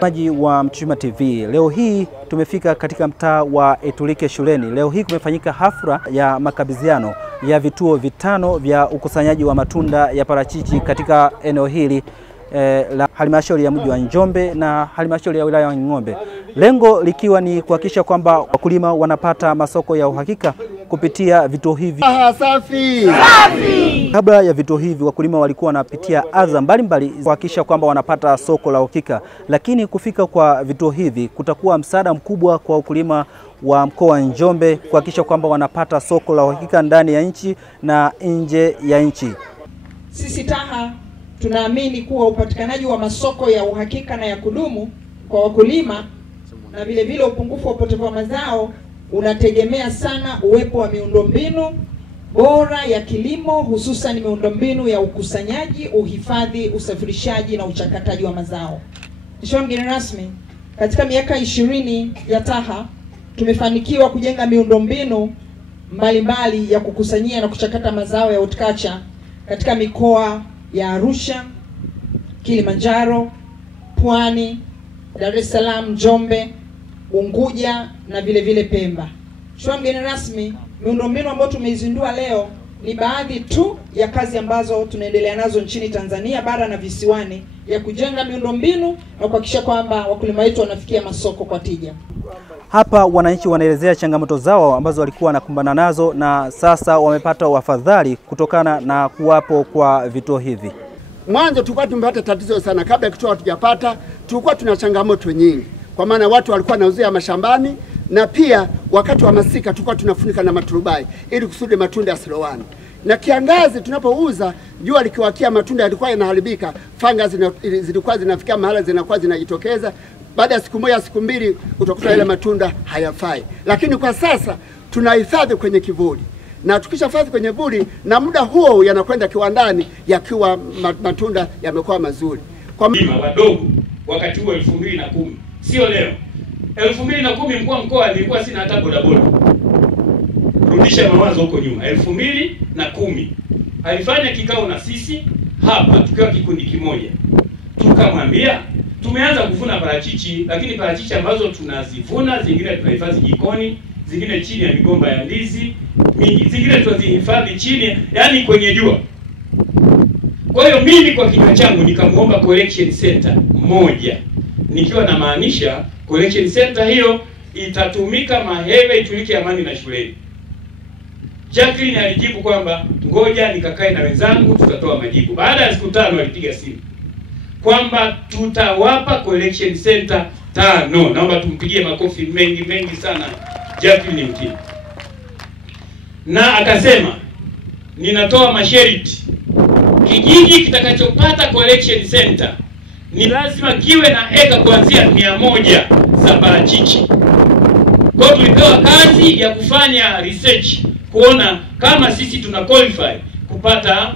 Maji wa Mchuchuma TV. Leo hii tumefika katika mtaa wa Etulike shuleni. Leo hii kumefanyika hafla ya makabidhiano ya vituo vitano vya ukusanyaji wa matunda ya parachichi katika eneo hili la halmashauri ya mji wa Njombe na halmashauri ya wilaya ya Ng'ombe. Lengo likiwa ni kuhakikisha kwamba wakulima wanapata masoko ya uhakika kupitia vituo hivi. Safi. Kabla ya vituo hivi wakulima walikuwa wanapitia adha mbalimbali kuhakikisha kwamba wanapata soko la uhakika, lakini kufika kwa vituo hivi kutakuwa msaada mkubwa kwa wakulima wa mkoa wa Njombe kuhakikisha kwamba wanapata soko la uhakika ndani ya nchi na nje ya nchi. Sisi TAHA tunaamini kuwa upatikanaji wa masoko ya uhakika na ya kudumu kwa wakulima na vile vile upungufu wa upotevu wa mazao unategemea sana uwepo wa miundombinu bora ya kilimo, hususan miundombinu ya ukusanyaji, uhifadhi, usafirishaji na uchakataji wa mazao. Mheshimiwa mgeni rasmi, katika miaka 20 ya TAHA tumefanikiwa kujenga miundombinu mbalimbali ya kukusanyia na kuchakata mazao ya horticulture katika mikoa ya Arusha, Kilimanjaro, Pwani, Dar es Salaam, Njombe, Unguja na vile vile Pemba. Mheshimiwa mgeni rasmi, miundombinu ambayo tumeizindua leo ni baadhi tu ya kazi ambazo tunaendelea nazo nchini Tanzania bara na visiwani ya kujenga miundombinu na kuhakikisha kwamba wakulima wetu wanafikia masoko kwa tija. Hapa wananchi wanaelezea changamoto zao ambazo walikuwa wanakumbana nazo na sasa wamepata wafadhali kutokana na kuwapo kwa vituo hivi. Mwanzo tulikuwa tumepata tatizo sana, kabla kituo hatujapata tulikuwa tuna changamoto nyingi. Kwa maana watu walikuwa wanauzia mashambani na pia wakati wa masika tulikuwa tunafunika na maturubai ili kusudi matunda yasilowane. Na kiangazi tunapouza jua likiwakia matunda yalikuwa yanaharibika, fanga zilikuwa zinafikia mahali zinakuwa zinajitokeza. Baada ya siku moja siku mbili utakuta ile matunda hayafai. Lakini kwa sasa tunahifadhi kwenye kivuli. Na tukishahifadhi kwenye kivuli na muda huo yanakwenda kiwandani yakiwa matunda yamekuwa mazuri. Kwa wadogo wakati huo 2010, sio leo. 2010 mkuu wa mkoa nilikuwa sina hata bodaboda. Rudisha mawazo huko nyuma. 2010 alifanya kikao na sisi hapa tukiwa kikundi kimoja. Tukamwambia tumeanza kuvuna parachichi, lakini parachichi ambazo tunazivuna zingine tunahifadhi jikoni, zingine chini ya migomba ya ndizi, zingine tunazihifadhi chini yani kwenye jua. Kwa hiyo mimi kwa kinywa changu nikamuomba collection center moja, nikiwa na maanisha collection center hiyo itatumika Maheve, Itulike, Amani na shuleni. Jacqueline alijibu kwamba ngoja nikakae na wenzangu tutatoa majibu. Baada ya siku 5 alipiga simu kwamba tutawapa collection center 5. Naomba tumpigie makofi mengi sana Jacqueline Mkini. Na akasema ninatoa masharti, kijiji kitakachopata collection center ni lazima kiwe na eka kuanzia 100 za parachichi. Kwa hiyo tulipewa kazi ya kufanya research kuona kama sisi tuna qualify kupata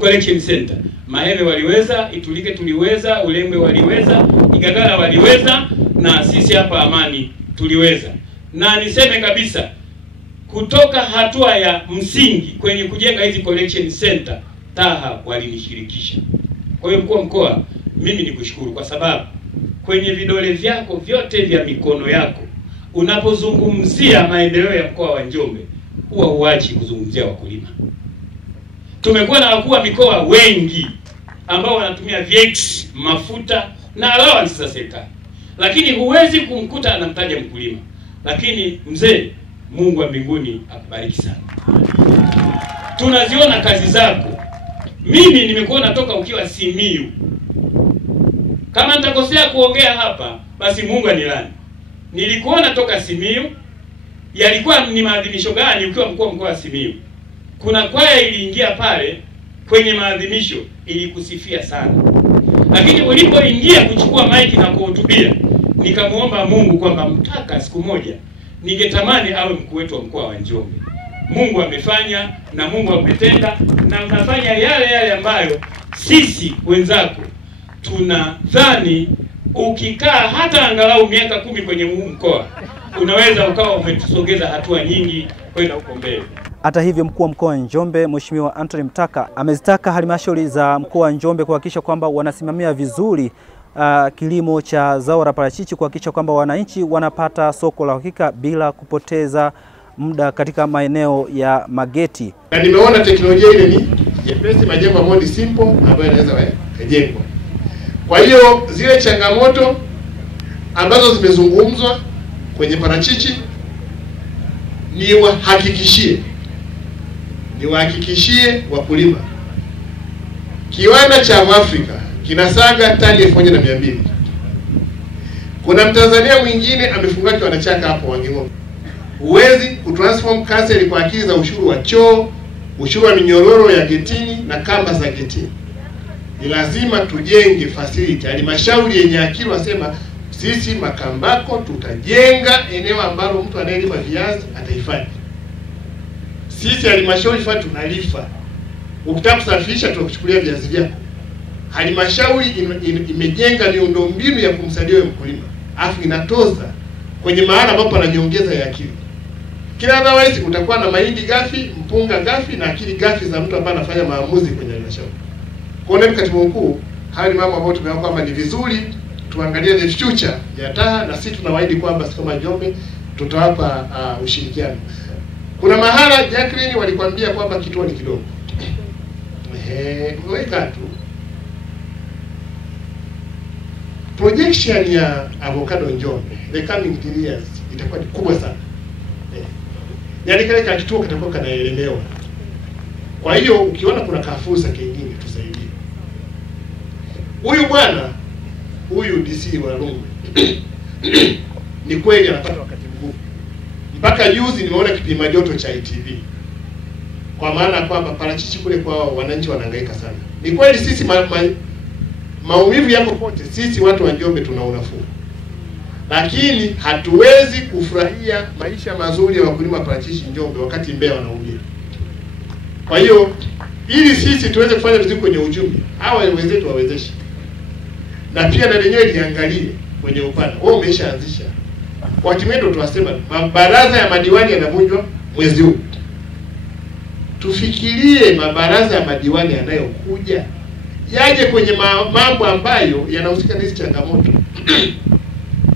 collection center. Maheve waliweza, Itulike tuliweza, Ulembe waliweza, Igagala waliweza na sisi hapa Amani tuliweza. Na niseme kabisa kutoka hatua ya msingi kwenye kujenga hizi collection center TAHA walinishirikisha. Kwa hiyo mkuu wa mkoa, mimi nikushukuru kwa sababu kwenye vidole vyako vyote vya mikono yako unapozungumzia maendeleo ya mkoa wa Njombe huwa huachi kuzungumzia wakulima. Tumekuwa na wakuu wa mikoa wengi ambao wanatumia VX, mafuta na allowance za serikali, lakini huwezi kumkuta anamtaja mkulima. Lakini mzee, Mungu wa mbinguni akubariki sana. Tunaziona kazi zako. Mimi nimekuona toka ukiwa Simiyu. Kama nitakosea kuongea hapa, basi Mungu anilani. Nilikuona toka Simiyu. Yalikuwa ni maadhimisho gani ukiwa mkuu wa mkoa wa Simiyu? Kuna kwaya iliingia pale kwenye maadhimisho ilikusifia sana. Lakini ulipoingia kuchukua maiki na kuhutubia, nikamuomba Mungu kwamba mtaka siku moja ningetamani awe mkuu wetu wa mkoa wa Njombe. Mungu amefanya na Mungu ametenda na unafanya yale ambayo sisi wenzako tunadhani ukikaa hata angalau miaka 10 kwenye mkoa unaweza ukawa umetusogeza hatua nyingi kwenda huko mbele. Hata hivyo, mkuu wa mkoa wa Njombe Mheshimiwa Anthony Mtaka amezitaka halmashauri za mkoa wa Njombe kuhakikisha kwamba wanasimamia vizuri kilimo cha zao la parachichi, kuhakikisha kwamba wananchi wanapata soko la uhakika bila kupoteza muda katika maeneo ya mageti. Na nimeona teknolojia ile ni nyepesi, majengo ambayo ni simple ambayo yanaweza kujengwa. Kwa hiyo zile changamoto ambazo zimezungumzwa kwenye parachichi niwahakikishie wakulima. Kiwanda cha Afrika kinasaga tani 1200. Kuna Mtanzania mwingine amefungua kiwanda chake hapo Wanging'ombe. Huwezi kutransform kaseri kwa akili za ushuru wa choo, ushuru wa minyororo ya getini na kamba za getini. Ni lazima tujenge facility. Halmashauri yenye akili wasema sisi Makambako tutajenga eneo ambalo mtu anayelima viazi atahifadhi. Sisi halmashauri tunalifa. Ukitaka kusafirisha tunakuchukulia viazi vyako. Halmashauri imejenga miundombinu ya kumsaidia mkulima. Afu inatoza kwenye maana ambapo anajiongeza ya akili. Kila otherwise utakuwa na mahindi gafi, mpunga gafi na akili gafi za mtu ambaye anafanya maamuzi kwenye halmashauri. Kwa hiyo katibu mkuu, haya ni mambo ambayo tumeona kwamba ni vizuri tuangalie the future ya TAHA, na sisi tunawaahidi kwamba kama Njombe tutawapa ushirikiano. Kuna mahala Jacqueline walikwambia kwamba kituo ni kidogo. Weka tu. Projection ya avocado Njombe the coming 3 years itakuwa ni kubwa sana. Yaani kile kituo kitakuwa kanaelemewa. Kwa hiyo ukiona kuna kafursa kingine tusaidie. Huyu bwana, huyu DC wa Rungwe ni kweli anapata wakati mgumu. Mpaka juzi nimeona kipima joto cha ITV. Kwa maana kwamba parachichi kule kwa wananchi wanahangaika sana. Ni kweli sisi maumivu yako pote, sisi watu wa Njombe tuna unafuu. Lakini hatuwezi kufurahia maisha mazuri ya wakulima parachichi Njombe wakati Mbeya wanaumia. Kwa hiyo ili sisi tuweze kufanya vizuri kwenye uchumi, hawa wenzetu wawezeshe. Na pia na lenyewe liangalie kwenye upana. Wao umeshaanzisha. Kwa timendo tunasema mabaraza ya madiwani yanavunjwa mwezi huu. Tufikirie mabaraza ya madiwani yanayokuja yaje kwenye mambo ambayo yanahusika na hizi changamoto.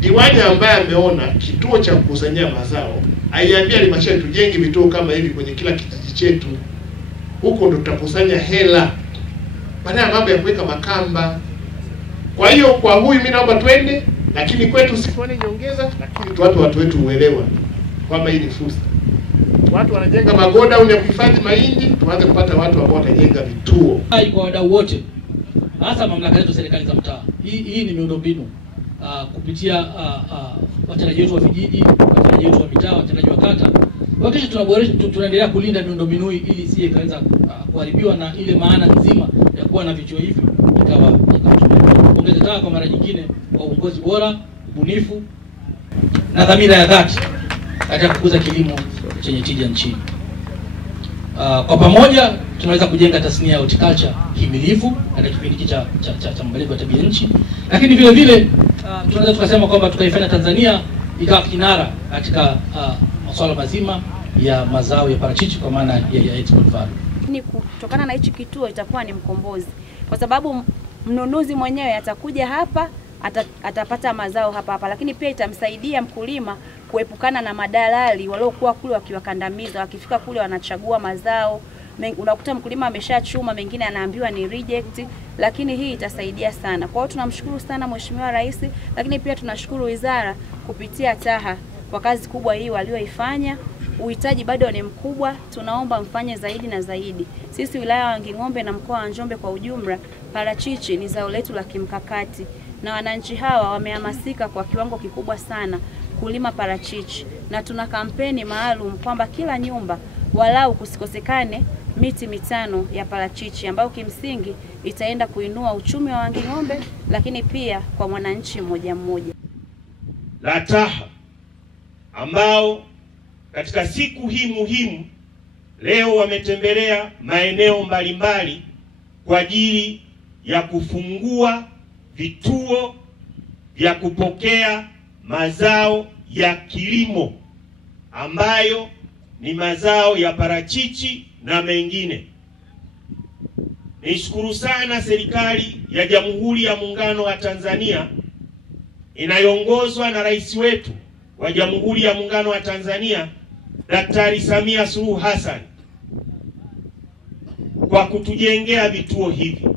Diwani ambaye ameona kituo cha kukusanyia mazao, aiambia halmashauri tujenge vituo kama hivi kwenye kila kijiji chetu. Huko ndo tutakusanya hela. Baada ya mambo ya kuweka makamba. Kwa hiyo kwa huyu mimi naomba twende, lakini kwetu usione nyongeza, lakini watu wetu uelewa kwamba hii ni fursa. Watu wanajenga magoda ya kuhifadhi mahindi, tuanze kupata watu ambao watajenga vituo. Kwa wadau wote, hasa mamlaka zetu serikali za mtaa. Hii ni miundombinu kupitia watendaji wetu wa vijiji, watendaji wetu wa mitaa, watendaji wa kata. Wakati tunaboresha, tunaendelea kulinda miundombinu hii ili isiye kaanza kuharibiwa, na ile maana nzima ya kuwa na vituo hivi ikawa ongeza TAHA kwa mara nyingine kwa uongozi bora, ubunifu na dhamira ya dhati katika kukuza kilimo chenye tija nchini. Kwa pamoja tunaweza kujenga tasnia ya horticulture himilivu katika kipindi cha mabadiliko ya tabia nchi, lakini vile vile tunaweza tukasema kwamba tukaifanya Tanzania ikawa kinara katika masuala mazima ya mazao ya parachichi kwa maana ya export value. Ni kutokana na hichi kituo itakuwa ni mkombozi, kwa sababu mnunuzi mwenyewe atakuja hapa atapata mazao hapa, lakini pia itamsaidia mkulima kuepukana na madalali waliokuwa kule wakiwakandamiza. Wakifika kule wanachagua mazao, unakuta mkulima ameshachuma, mengine anaambiwa ni reject, lakini hii itasaidia sana. Kwa hiyo tunamshukuru sana Mheshimiwa Rais, lakini pia tunashukuru wizara kupitia TAHA kwa kazi kubwa hii walioifanya. Uhitaji bado ni mkubwa, tunaomba mfanye zaidi na zaidi. Sisi wilaya ya Wanging'ombe na mkoa wa Njombe kwa ujumla, parachichi ni zao letu la kimkakati, na wananchi hawa wamehamasika kwa kiwango kikubwa sana kulima parachichi, na tuna kampeni maalum kwamba kila nyumba walau kusikosekane miti 5 ya parachichi, ambayo kimsingi itaenda kuinua uchumi wa Wanging'ombe, lakini pia kwa mwananchi mmoja mmoja. La TAHA ambao katika siku hii muhimu leo wametembelea maeneo mbalimbali kwa ajili ya kufungua vituo vya kupokea mazao ya kilimo ambayo ni mazao ya parachichi na mengine. Nishukuru sana serikali ya Jamhuri ya Muungano wa Tanzania inayoongozwa na rais wetu wa Jamhuri ya Muungano wa Tanzania Daktari Samia Suluhu Hassan kwa kutujengea vituo hivi.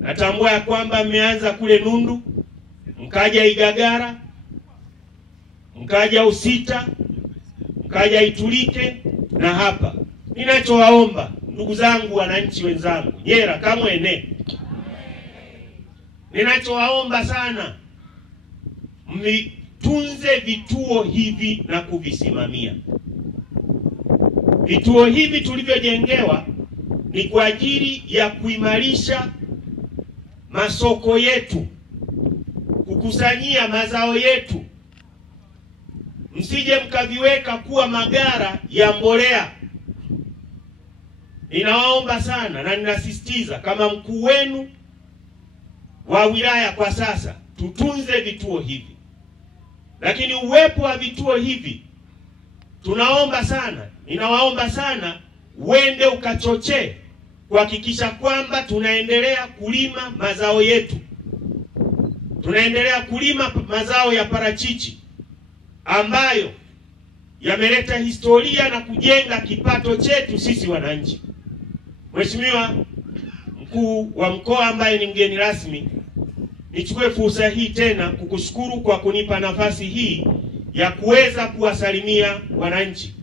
Natambua ya kwamba mmeanza kule Nundu, mkaja Igagara, mkaja Usita, mkaja Itulike na hapa. Ninachowaomba ndugu zangu, wananchi wenzangu, Nyera Kamwene, ninachowaomba sana, mtunze vituo hivi na kuvisimamia. Vituo hivi tulivyojengewa ni kwa ajili ya kuimarisha masoko yetu, kukusanyia mazao yetu. Msije mkaviweka kuwa magara ya mbolea. Ninawaomba sana na ninasisitiza kama mkuu wenu wa wilaya kwa sasa, tutunze vituo hivi. Lakini uwepo wa vituo hivi, ninawaomba sana uende ukachochee kuhakikisha kwamba tunaendelea kulima mazao yetu. Tunaendelea kulima mazao ya parachichi ambayo yameleta historia na kujenga kipato chetu sisi wananchi. Mheshimiwa Mkuu wa Mkoa ambaye ni mgeni rasmi, nichukue fursa hii tena kukushukuru kwa kunipa nafasi hii ya kuweza kuwasalimia wananchi.